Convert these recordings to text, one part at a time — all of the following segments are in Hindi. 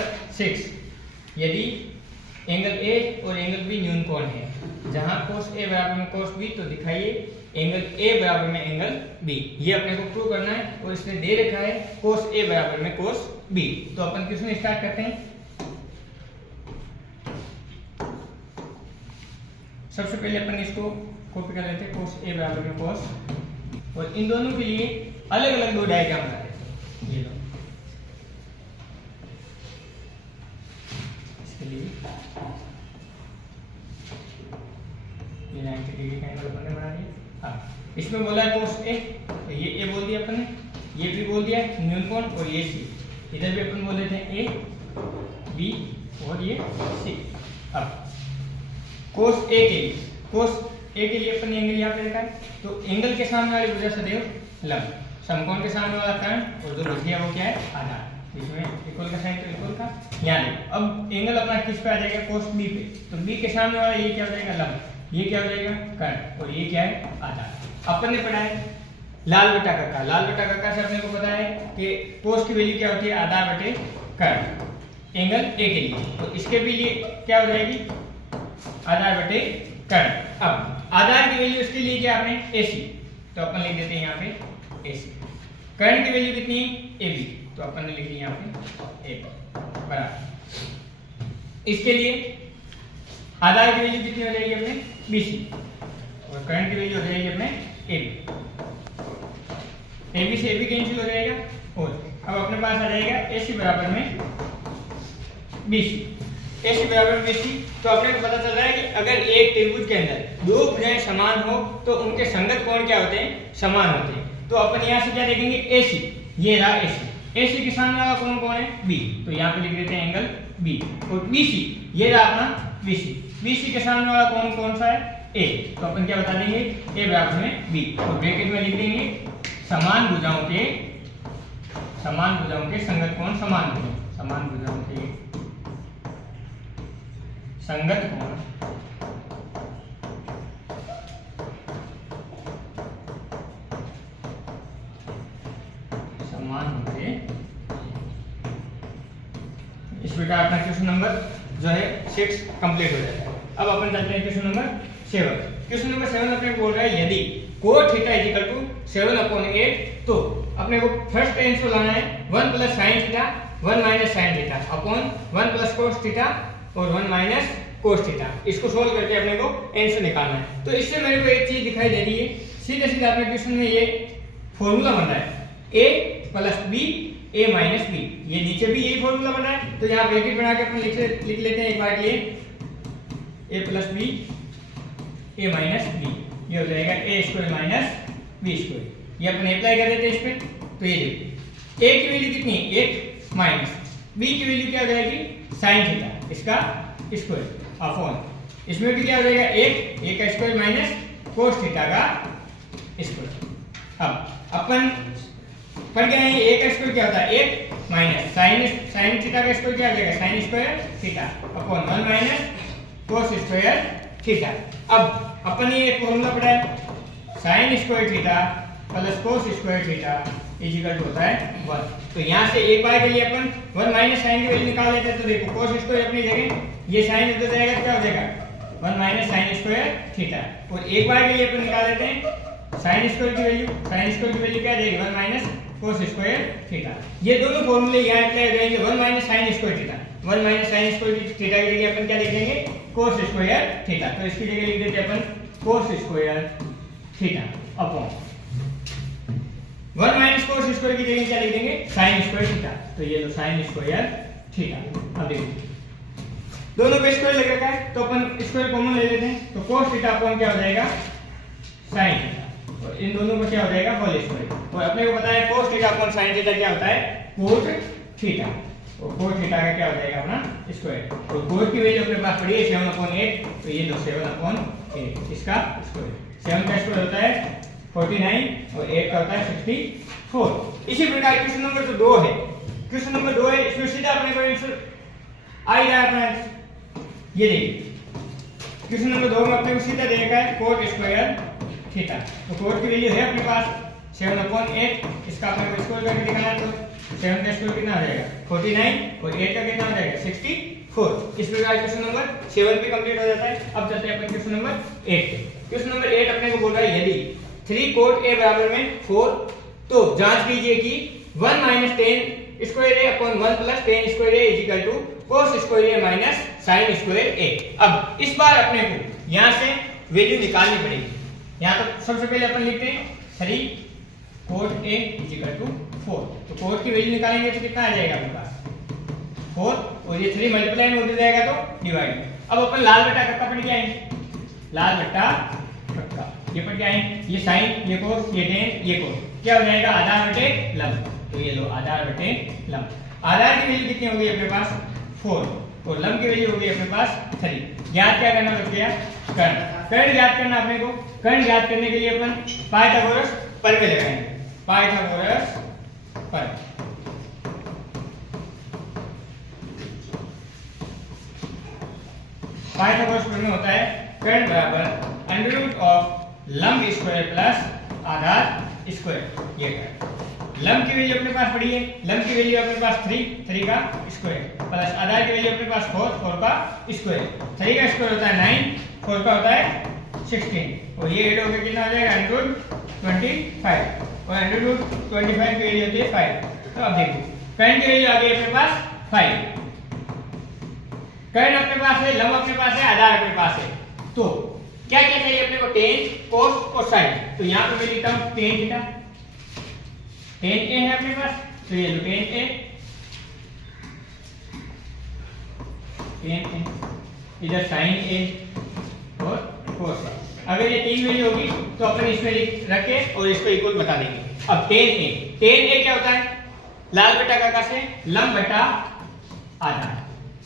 नंबर 6, यदि एंगल ए और एंगल बी न्यून कोण है, जहां cos ए बराबर में cos बी, तो दिखाइए एंगल ए बराबर में एंगल बी। ये अपने को प्रूव करना है और इसमें दे रखा है cos ए बराबर में cos बी। तो अपन क्वेश्चन स्टार्ट करते हैं। सबसे पहले अपन इसको कॉपी कर लेते हैं, cos ए बराबर में cos, और इन दोनों के लिए अलग अलग दो डायग्राम बना लेते हैं। ये लो, इसके लिए ये 90 डिग्री का एंगल अपन ने बना दिया। हाँ, इसमें बोला है cos ए, तो ये ए बोल दिया अपन ने, ये भी बोल दिया न्यून कोण, और ये सी, इधर भी अपन बोल देते हैं ए बी और ये सी। अब cos ए के लिए, cos ए के लिए अपन एंगल यहाँ पे रखा है, तो एंगल के सामने वाली भुजा सदैव लंब, समकोण के सामने वाला कर्ण, और जो भुजा वो क्या है, आधार। इसमें इक्वल का साइन तो इक्वल का यहाँ ले। अब एंगल अपना किस पे आ जाएगा, cos बी पे, तो बी के सामने वाला ये क्या हो जाएगा, लंब, ये क्या हो जाएगा, कर्ण, और ये क्या है, आधार। अपन ने पढ़ा है लाल बटा कक्का, लाल बटा कक्का से अपने को पता है कि cos की वैल्यू क्या होती है, आधार बटे कर्ण एंगल ए के लिए, तो इसके भी लिए क्या हो जाएगी, आधार बटे कर्ण। अब आधार की वैल्यू इसके लिए क्या आपने, AC, तो अपन लिख देते हैं यहाँ पे AC। कर्ण की वैल्यू कितनी है, AB, तो अपन ने लिख दी यहाँ पे AB बराबर। इसके लिए आधार की वैल्यू कितनी हो जाएगी अपने, BC, और कर्ण की वैल्यू हो जाएगी अपने AB। AB से AB कैंसिल हो जाएगा, और अब अपने पास आ जाएगा AC बराबर में BC। AC बराबर में BC, तो अपने को पता चल रहा है कि अगर एक त्रिभुज के अंदर दो भुजाएं समान हो तो उनके संगत कोण क्या होते हैं, समान होते हैं। तो अपन यहाँ से क्या देखेंगे, AC, ये रहा AC के सामने वाला कोण कौन है, B, तो यहाँ पे लिख देते हैं एंगल B, और BC, ये रहा अपना BC के सामने वाला कोण कौन सा है, A, तो अपन क्या बता देंगे, A बराबर में B, और ब्रैकेट में लिख देंगे समान भुजाओं के संगत कोण, समान भुजाओं के संगत कोण समान होंगे। इस प्रकार अपना क्वेश्चन नंबर जो है 6 कंप्लीट हो जाता है। अब अपन चलते हैं क्वेश्चन नंबर 7। क्वेश्चन नंबर 7 अपने बोल रहा है यदि cot थीटा इक्वल टू 7/8, तो अपने को फर्स्ट टेंस को लाना है 1 + sin theta 1 - sin theta upon 1 + cos theta और 1 - cos थीटा। इसको सोल्व करके अपने को आंसर निकालना है। तो इससे मेरे को एक चीज दिखाई दे रही है, सीधे सीधे अपने क्वेश्चन में ये फॉर्मूला बन रहा है a + b a - b, ये नीचे भी यही फॉर्मूला बन रहा है, तो यहाँ ब्रैकेट बना के अपन लिख लेते हैं एक बार के लिए a + b a - b, ये हो जाएगा a² - b²। ये अपन अप्लाई कर देते हैं इस पे, तो ये देखिए a की वैल्यू कितनी है, 1 माइनस b की वैल्यू क्या हो जाएगी, sin थीटा, इसका स्क्वायर अपॉन इसमें भी क्या हो जाएगा, 1 का स्क्वायर माइनस cos थीटा का स्क्वायर। अब अपन पढ़ गए हैं a का स्क्वायर क्या होता है, 1 माइनस sin थीटा का स्क्वायर क्या हो जाएगा, sin square theta upon 1 minus cos square theta. अब अपन ये एक फॉर्मूला पढ़ा है, sin square theta plus cos square theta equal to होता है 1। तो यहाँ से एक बार के लिए अपन 1 माइनस sin की वैल्यू निकाल लेते हैं, तो देखो cos स्क्वायर अपनी जगह, ये sin उधर जाएगा, क्या हो जाएगा 1 माइनस sin स्क्वायर थीटा, और एक बार के लिए अपन निकाल लेते हैं sin स्क्वायर की वैल्यू क्या देगी, 1 माइनस cos स्क्वायर थीटा। ये दोनों फॉर्मूले यहाँ अप्लाई हो जाएंगे, 1 minus sin square theta, 1 minus sin square theta की जगह अपन क्या लिख देंगे, cos स्क्वायर थीटा, तो इसकी जगह लिख देते हैं अपन cos square theta upon 1 minus cos square की जगह क्या लिख देंगे, sin स्क्वायर थीटा, तो ये लो sin स्क्वायर थीटा। अब देखिए दोनों पे स्क्वायर लग रखा है, तो अपन स्क्वायर कॉमन ले लेते हैं, तो cos थीटा अपॉन क्या हो जाएगा, sin थीटा, और इन दोनों का क्या हो जाएगा, होल स्क्वायर। और अपने को पता है cos theta upon sin theta क्या होता है, cot थीटा, और cot थीटा का क्या हो जाएगा अपना स्क्वायर, और cos की वैल्यू अपने पास पड़ी है 7/8, तो ये लो 7/8, इसका स्क्वायर, 7 का स्क्वायर होता है 49 और 8 का होता है 64। इसी प्रकार क्वेश्चन नंबर जो 2 है, क्वेश्चन नंबर 2 है, इसमें सीधा अपने को आंसर आ ही रहा है। ये देखिए क्वेश्चन नंबर 2 में अपने को सीधा देखा है cot स्क्वायर थीटा, तो cot की वैल्यू है अपने पास 7/8, इसका अपने को स्क्वायर करके दिखाना है, तो 7 का स्क्वायर कितना आ जाएगा 49 और 8 का कितना हो जाएगा 64। इस प्रकार क्वेश्चन नंबर 7 भी कंप्लीट हो जाता है। अब चलते हैं अपन क्वेश्चन नंबर 8। क्वेश्चन नंबर 8 अपने को बोल रहा है यदि 3 cot a बराबर में 4 तो जांच कीजिए कि 1 - 10 square a upon 1 + 10 square a is equal to cos square a minus sin square a। अब इस बार अपने को यहां से वैल्यू निकालनी पड़ेगी। यहां तो सबसे पहले अपन लिखते हैं 3 cot a is equal to 4। तो cot की वैल्यू निकालेंगे तो कितना आ जाएगा अपने पास 4 और ये 3 मल्टीप्लाई में हो जाएगा तो डिवाइड। अब अपन लाल बटा कक्का पढ़ के आएंगे, लाल बटा कक्का ये पढ़ के आएंगे, ये sin ये cos ये tan ये cos क्या हो जाएगा आधार बटे लंब। तो ये लो आधार बटे लंब। आधार की वैल्यू कितनी होगी अपने पास 4 और लंब की वैल्यू होगी अपने पास 3। ज्ञात क्या करना बच गया कर्ण। कर्ण ज्ञात करना अपने को। कर्ण ज्ञात करने के लिए अपन पाइथागोरस प्रमेय लगाएंगे। पाइथागोरस प्रमेय पाइथागोरस प्रमेय होता है कर्ण बराबर अंडर रूट ऑफ लंब स्क्वायर प्लस आधार स्क्वायर। ये लंब की वैल्यू अपने पास पड़ी है, लंब की वैल्यू अपने पास 3 का स्क्वायर प्लस आधार की वैल्यू अपने पास 4 का स्क्वायर। 3 का स्क्वायर होता है 9, 4 का होता है 16 और ये ऐड होकर कितना हो जाएगा √25 और √25 की वैल्यू होती है 5। तो अब देखो कर्ण की वैल्यू आ गई अपने पास 5। कर्ण अपने पास है, लंब अपने पास है, आधार अपने पास है। तो क्या क्या चाहिए अपने को tan cos और sin। तो यहां पे मैं लिखता हूं tan थीटा, tan a है अपने पास तो ये लो tan a, इधर sin a और cos a। अगर ये तीन वैल्यू होगी तो अपन इसमें रख के और इसको इक्वल बता देंगे। अब tan a क्या होता है लाल बटा काका से लंब बटा आधार।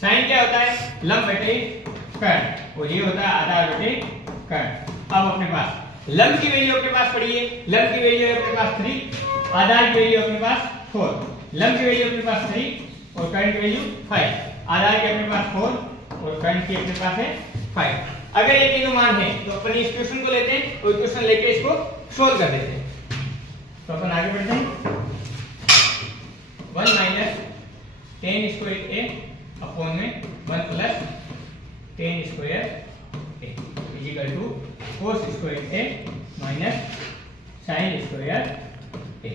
sin क्या होता है लंब बटे कर्ण और ये होता है आधार बटे कर्ण। अब अपने पास लंब की वैल्यू अपने पास पड़ी है, लंब की वैल्यू है अपने पास 3, आधार की वैल्यू अपने पास 4। लंब की वैल्यू अपने पास 3 और कर्ण की वैल्यू 5। आधार की अपने पास 4 और कर्ण की अपने पास है 5। अगर ये तीनों मान है तो अपन इस क्वेश्चन को लेते हैं और क्वेश्चन लेके इसको सोल्व कर देते हैं। तो अपन आगे बढ़ते हैं। 1 - 10 स्क्वायर a अपॉन में 1 + 10 square a is equal to cos square a minus sin square a।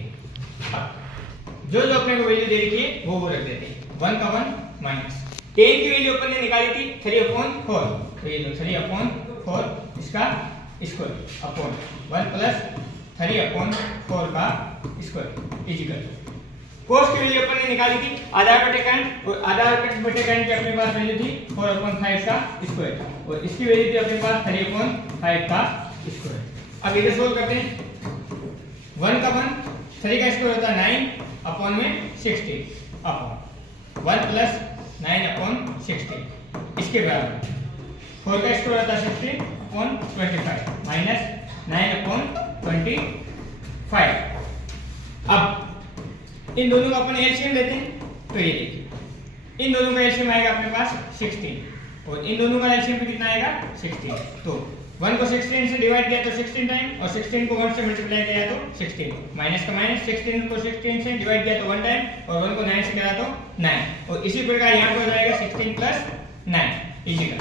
जो जो अपने को वैल्यू दे रखी है वो रख देते हैं। 1 का 1 माइनस 10 की वैल्यू अपन ने निकाली थी 3/4 तो ये लो 3/4 इसका स्क्वायर अपॉन 1 + 3/4 का square is equal to cos की वैल्यू अपन ने निकाली थी आधार बटे कर्ण और आधार बटे कर्ण की अपने पास वैल्यू थी 4/5 का स्क्वायर और इसकी वैल्यू थी अपने पास 3/5 का स्क्वायर। अब इधर सोल्व करते हैं। 1 का 1 3 का स्क्वायर होता है 9 अपॉन में 16 अपॉन 1 + 9/16 इसके बराबर 4 का स्क्वायर होता है 16/25 माइनस 9/25। अब इन दोनों का अपन एलसीएम लेते हैं तो ये देखिए इन दोनों का एलसीएम आएगा अपने पास 16 और इन दोनों का एलसीएम भी कितना आएगा 16। तो 1 को 16 से डिवाइड किया तो 16 टाइम और 16 को 1 से मल्टीप्लाई किया तो 16 माइनस का माइनस 16 को 16 से डिवाइड किया तो 1 टाइम और 1 को 9 से किया तो 9 और इसी प्रकार यहाँ पे हो जाएगा 16 + 9 इजीकल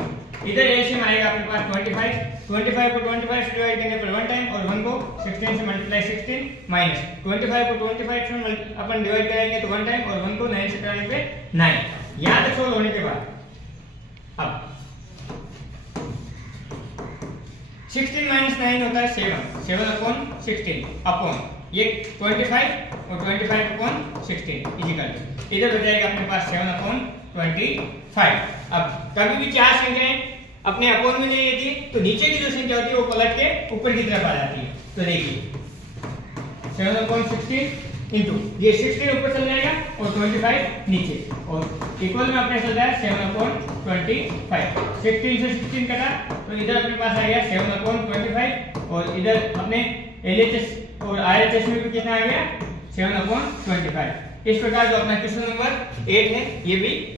इधर एलसीएम आएगा अपने पास 25 को 25 से डिवाइड करने पर 1 टाइम और 1 को 16 से मल्टीप्लाई 16 माइनस 25 को 25 से अपन डिवाइड करेंगे तो 1 टाइम और 1 को 9 से कराने पे 9। यहां तक सोल्व होने के बाद अब 16 - 9 होता है 7/16 अपॉन ये 25 और 25/16 इजीकल इधर हो जाएगा अपने पास 7/25। अब कभी भी चार संख्याएं अपने अपॉन में नहीं रहती तो नीचे की जो संख्या होती है वो पलट के ऊपर की तरफ आ जाती है। तो देखिए 7/16 इंटू ये 16 ऊपर चल जाएगा और 25 नीचे और इक्वल में अपने चल जाएगा 7/25। 16 से 16 कटा तो इधर अपने पास आ गया 7/25 और इधर अपने LHS और RHS में भी कितना आ गया 7/25। इस प्रकार जो अपना क्वेश्चन नंबर 8 है ये भी